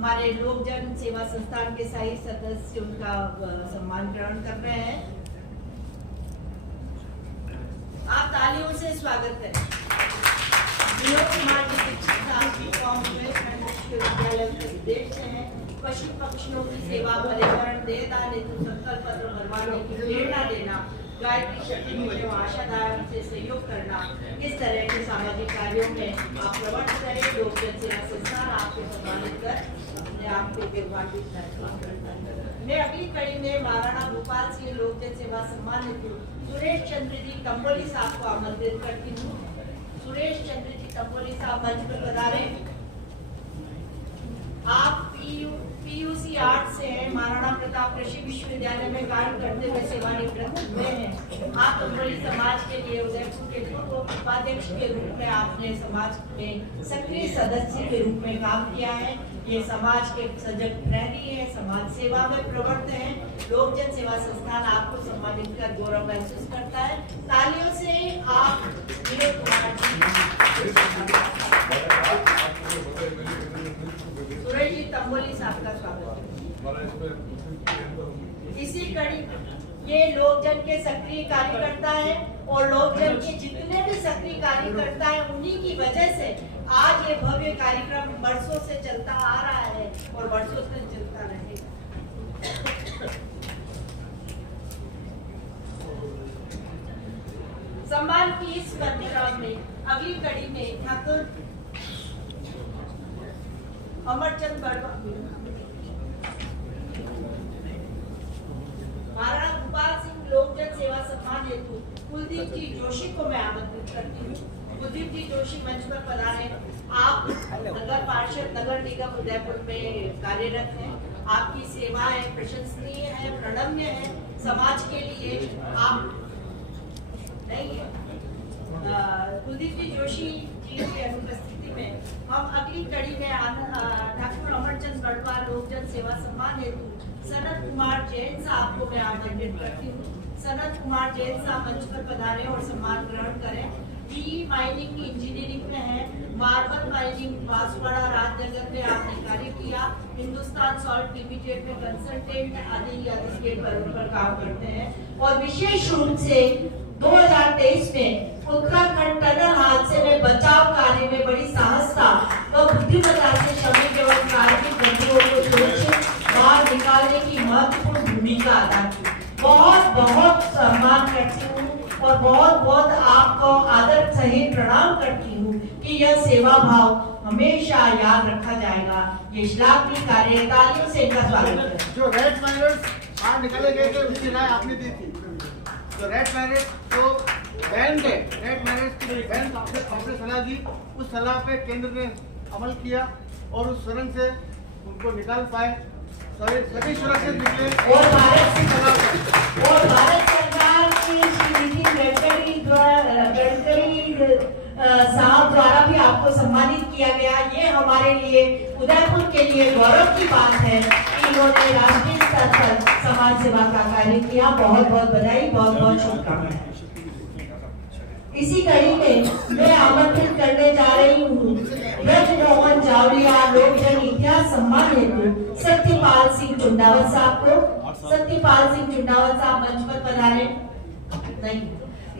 हमारे लोक जन सेवा संस्थान के सही सदस्य उनका सम्मान ग्रहण कर रहे हैं। आप तालियों से स्वागत करें। विनोद कुमार जी दीक्षित साहब कांग्रेस विश्वविद्यालय उत्तर प्रदेश से हैं। पशु पक्षियों की सेवा, पर्यावरण, देहदान हेतु संकल्प पत्र भरवाने की प्रेरणा देना, गायत्री शक्ति में आशादायक से सहयोग करना, इस तरह के सामाजिक कार्यों में आप प्रवृत्त रहे। लोक जन सेवा संस्थान आपको सम्मानित कर अपने आप को गौरवान्वित करता है। मैं अगली कड़ी में महाराणा भूपाल सिंह लोक जन सेवा सम्मान हेतु सुरेश चंद्र जी तंबोली साहब को आमंत्रित करती हूँ। सुरेश चंद्र जी तंबोली साहब मंच पर पधारे। आप पीयूसी 8 से हैं, महाराणा प्रताप कृषि विश्वविद्यालय में कार्य करते हुए सेवानिवृत्त हुए हैं। आप तंबोली समाज के लिए उदयपुर के पूर्व उपाध्यक्ष के रूप में आपने समाज में सक्रिय सदस्य के रूप में काम किया है। ये समाज के सजग प्रहरी है, समाज सेवा में प्रवृत्त है। लोक जन सेवा संस्थान आपको सम्मानित कर गौरव महसूस करता है। तालियों से आप विनोद कुमार जी, सुरेश जी तंबोली साहब का स्वागत है। इसी कड़ी ये लोक जन के सक्रिय कार्यकर्ता है और लोक जन के जितने भी सक्रिय कार्यकर्ता है उन्हीं की वजह से आज ये भव्य कार्यक्रम वर्षों से चलता आ रहा है और वर्षों से चलता रहेगा। सम्मान की इस कार्यक्रम में अगली कड़ी में ठाकुर अमरचंद बड़वा, महाराणा भूपाल सिंह लोक जन सेवा सम्मान हेतु कुलदीप जी जोशी को मैं आमंत्रित करती हूँ। कुलदीप जी जोशी मंच पर पधारे। आप नगर पार्षद नगर निगम उदयपुर में कार्यरत हैं। आपकी सेवाएं प्रशंसनीय है, प्रणम्य है। समाज के लिए आप नहीं है। कुलदीप जी जोशी जी की अनुपस्थिति में हम अगली कड़ी में ठाकुर अमरचंद बड़वा लोक जन सेवा सम्मान हेतु सनत कुमार जैन साहब को मैं आमंत्रित करती हूँ। सनत कुमार जैन साहब मंच पर पधारें और सम्मान ग्रहण करें। बीई माइनिंग की इंजीनियरिंग में है। मार्बल माइनिंग बांसवाड़ा राजनगर में आपने कार्य किया। हिंदुस्तान सॉल्ट लिमिटेड में कंसल्टेंट आदि के पद पर काम करते हैं और विशेष रूप से 2023 में उत्तराखंड टनल हादसे में बचाव कार्य में बड़ी साहसता व बुद्धिमत्ता से श्रमिक एवं कार्मिक बंधुओं को सुरक्षित बाहर निकालने की महत्वपूर्ण भूमिका अदा की। बहुत बहुत सम्मान करती हूँ और बहुत बहुत आपको आदर सहित प्रणाम करती हूँ कि यह सेवा भाव हमेशा याद रखा जाएगा। ये श्लाघनीय कार्य, तालियों से इनका स्वागत है। जो रेड माइनर्स बाहर निकाले गए थे उसकी राय आपने दी थी। तो रेड माइनर्स तो बैन थे, रेड माइनर्स की बैन आपने सलाह दी, उस सलाह पे केंद्र ने अमल किया और उस सुरंग से उनको निकाल पाए। सभी सुरक्षित निकले और भारत सरकार की श्री नितिन गडकरी साहब द्वारा भी आपको सम्मानित किया गया। ये हमारे लिए उदयपुर के लिए गौरव की बात है कि इन्होंने राष्ट्रीय स्तर पर समाज सेवा का कार्य किया। बहुत बहुत बधाई, बहुत बहुत शुभकामनाएं। इसी कड़ी में मैं आमंत्रित करने जा रही हूँ ब्रजमोहन जावलिया लोक जन इतिहास सम्मान हेतु सत्यपाल सिंह चुंडावत साहब को। सत्यपाल सिंह चुंडावत साहब मंच पर पधारे। नहीं,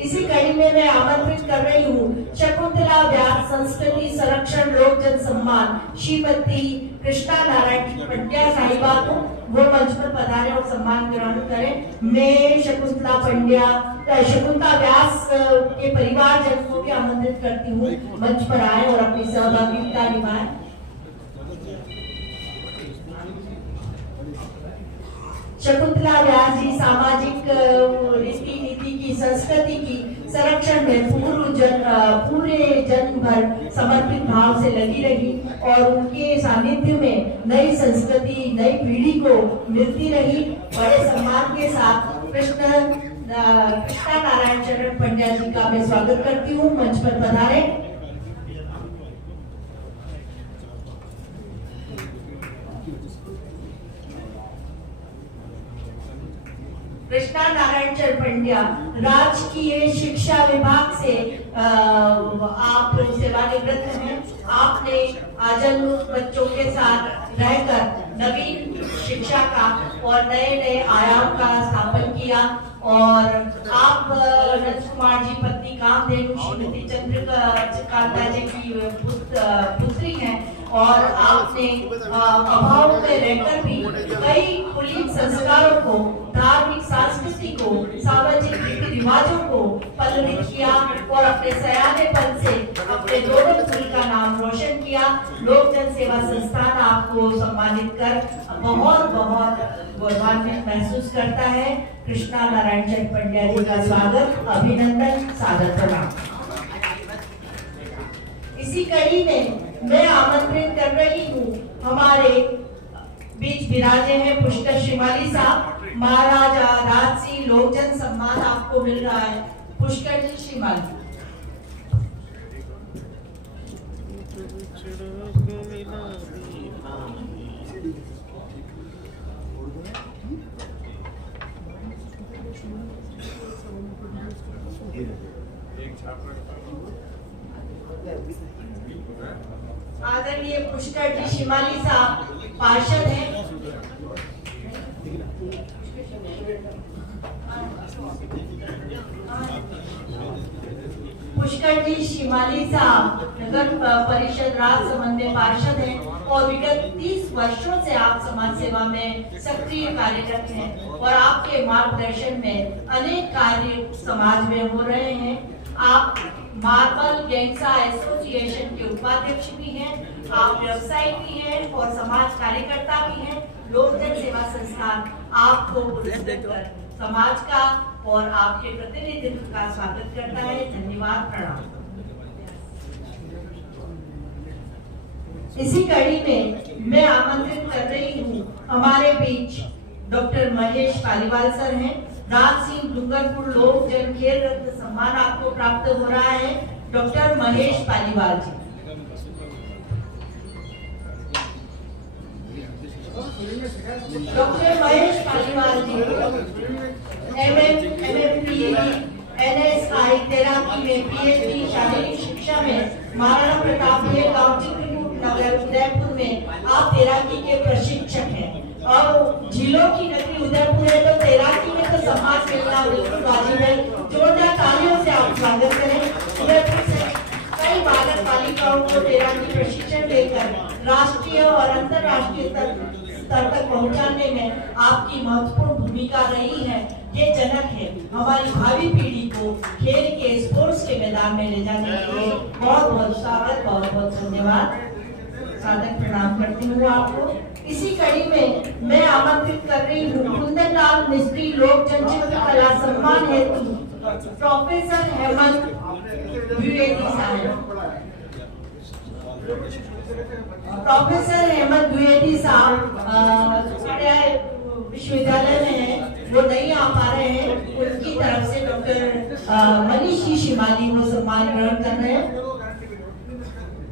इसी कड़ी में मैं आमंत्रित कर रही हूँ शकुंतला व्यास संस्कृति संरक्षण लोक जन सम्मान श्रीमती कृष्णा नारायण पंड्या साहिबा को। वो मंच पर पधारे और सम्मान ग्रहण करें। मैं शकुंतला व्यास के परिवारजन को भी आमंत्रित करती हूँ मंच पर आए और अपनी सहभागिता निभाएं। शकुंतला व्यास जी सामाजिक रीति नीति की संस्कृति की संरक्षण में पूरे जन्म भर समर्पित भाव से लगी रही और उनके सानिध्य में नई संस्कृति नई पीढ़ी को मिलती रही। बड़े सम्मान के साथ कृष्णा नारायण चरण पंड्या जी का मैं स्वागत करती हूँ। मंच पर पधारे। कृष्णा नारायण चरण पंड्या राजकीय शिक्षा विभाग से आप सेवानिवृत्त हैं। आपने आजन्म बच्चों के साथ रहकर नवीन शिक्षा का और नए नए आयाम का स्थापन किया। और आप नंद कुमार जी पत्नी कामधेनु श्रीमती चंद्रकांता जी की पुत्री हैं और आपने अभाव में रहकर भी कई कुलीन संस्कारों को, धार्मिक संस्कृति को, सामाजिक रीति रिवाजों को पल्लवित किया और अपने सयानेपन से अपने दोनों कुल का नाम रोशन किया। लोक जन सेवा संस्थान आपको सम्मानित कर बहुत बहुत गौरवान्वित महसूस करता है। कृष्णा नारायण चंद पंड्या जी का स्वागत, अभिनंदन, सादर प्रणाम। इसी कड़ी में मैं आमंत्रित कर रही हूँ, हमारे बीच विराजे हैं पुष्कर श्रीमाली साहब। महाराजा राज सिंह लोकजन सम्मान आपको मिल रहा है। पुष्कर जी श्रीमाली। आदरणीय पुष्कर जी शिमाली साहब पार्षद हैं। पुष्कर जी शिमाली साहब नगर परिषद राजसमंद में पार्षद हैं और विगत 30 वर्षों से आप समाज सेवा में सक्रिय कार्यरत हैं और आपके मार्गदर्शन में अनेक कार्य समाज में हो रहे हैं। आप मार्बल गैंग्सा एसोसिएशन के उपाध्यक्ष भी हैं, आप व्यवसायी भी हैं और समाज कार्यकर्ता भी हैं। लोक जन सेवा संस्थान आपको पुरस्कृत कर समाज का और आपके प्रतिनिधित्व का स्वागत करता है। धन्यवाद, प्रणाम। इसी कड़ी में मैं आमंत्रित कर रही हूँ, हमारे बीच डॉक्टर महेश पालीवाल सर हैं। राज सिंह डूंगरपुर लोक जन खेल रत्न सम्मान आपको प्राप्त हो रहा है। डॉक्टर महेश पालीवाल जी। डॉक्टर महेश पालीवाल जी MMPE NSI तैराकी में PhD शारीरिक शिक्षा में महाराणा प्रताप गांव चित्रकूट नगर उदयपुर में आप तैराकी के प्रशिक्षक हैं और झीलों की नगरी उदयपुर है तो तैराकी में तो सम्मान मिलना बिल्कुल वाजिब है। जोरदार तालियों से आप स्वागत करें। उदयपुर से कई बालक बालिकाओं को तैराकी प्रशिक्षण देकर राष्ट्रीय और अंतर्राष्ट्रीय स्तर तक पहुंचाने में आपकी महत्वपूर्ण भूमिका रही है। ये जनक है हमारी भावी पीढ़ी को खेल के स्पोर्ट्स के मैदान में ले जाने के लिए बहुत बहुत स्वागत, बहुत बहुत धन्यवाद, सादर प्रणाम करती हूँ आपको। इसी कड़ी में मैं आमंत्रित कर रही हूँ कुंदन लाल मिस्त्री लोक जनचित्र कला सम्मान हेतु प्रोफेसर हेमंत द्विवेदी साहब। प्रोफेसर हेमंत द्विवेदी साहब विश्वविद्यालय में है, वो नहीं आ पा रहे हैं। उनकी तरफ से डॉक्टर मनीष शिमाली वो सम्मान ग्रहण कर रहे हैं।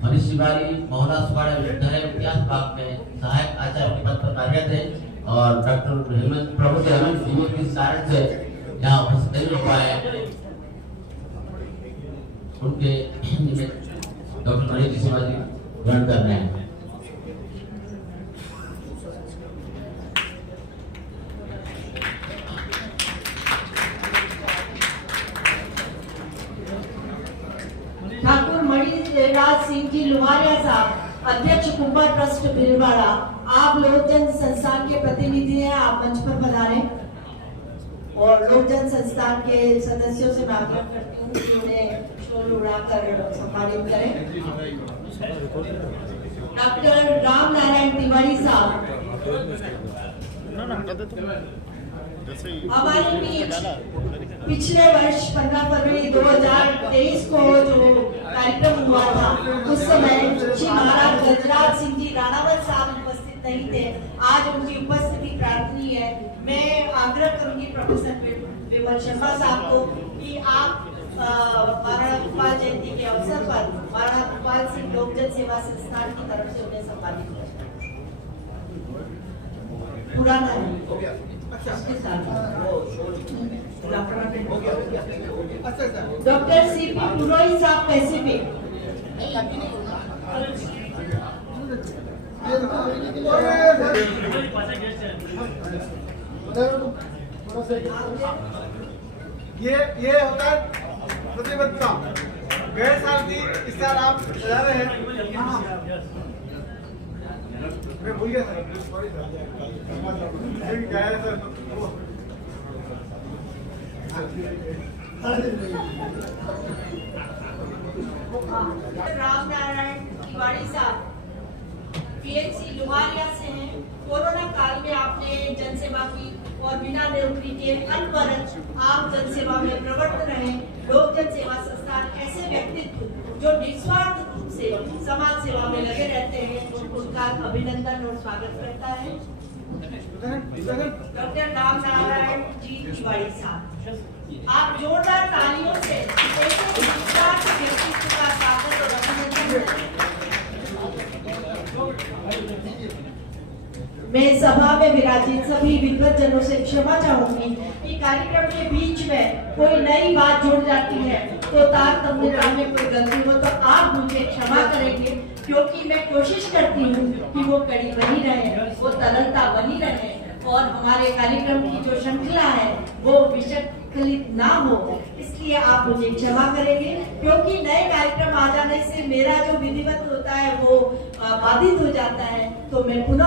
मनीष शिमाली मोहना सुखाड़ा विश्वविद्यालय इतिहास विभाग में सहायक आचार्य के पद पर कार्यरत है और डॉक्टर हेमंत प्रोफेसर हेमंत द्विवेदी के कारण से यहाँ उपस्थित नहीं हो पाए। उनके डॉक्टर मनीष शिमाली ग्रहण कर रहे हैं। ठाकुर मणिराज सिंह जी लुहारिया साहब अध्यक्ष कुंभा ट्रस्ट भीलवाड़ा, आप लोकजन संस्थान के प्रतिनिधि हैं, आप मंच पर पधारें और लोकजन संस्थान के सदस्यों से मैं आग्रह करती हूँ कि उन्हें शोल उड़ाकर सम्मानित करें। डॉक्टर राम नारायण तिवारी साहब हमारे बीच पिछले वर्ष 15 फरवरी 2023 को जो कार्यक्रम हुआ था उस समय श्री महाराज गजराज सिंह जी राणावत साहब उपस्थित नहीं थे। आज उनकी उपस्थिति प्रार्थनीय है। मैं आग्रह करूंगी प्रोफेसर विमल शर्मा साहब को कि आप महाराणा गोपाल जयंती के अवसर पर महाराणा गोपाल सिंह लोकजन सेवा संस्थान की तरफ से उन्हें सम्मानित करें। पुराना है डॉक्टर सीपी पुरोहित साहब पैसिफिक। ये होता है प्रतिबद्धता। गए साल की इस साल आप सजा रहे हैं। मैं भूल गया सर, सॉरी सर। क्या है सर? राम नारायण तिवारी साहब पीएचसी लुहारिया से हैं। कोरोना काल में आपने जनसेवा की और बिना नौकरी के अनवरत आप जनसेवा में प्रवृत्त रहे। लोक जन सेवा संस्थान ऐसे व्यक्तित्व जो निस्वार्थ रूप से समाज सेवा में लगे रहते हैं, उनका अभिनंदन और स्वागत करता है। डॉक्टर राम नारायण जी तिवारी साहब, आप जोरदार तालियों से ऐसे निस्वार्थ व्यक्तित्व का स्वागत और अभिनंदन करें। मैं सभा में विराजित सभी विद्वज्जनों से क्षमा चाहूंगी कि कार्यक्रम के बीच में कोई नई बात जुड़ जाती है तो तारतम्य में कोई गलती हो तो आप मुझे क्षमा करेंगे, क्योंकि मैं कोशिश करती हूँ कि वो कड़ी बनी रहे, वो तरलता बनी रहे और हमारे कार्यक्रम की जो श्रृंखला है वो विचलित ना हो। इसलिए आप मुझे क्षमा करेंगे, क्योंकि नए कार्यक्रम आ जाने से मेरा जो विधिवत होता है वो बाधित हो जाता है। तो मैं पुनः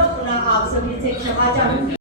आप सभी से क्षमा चाहूंगी।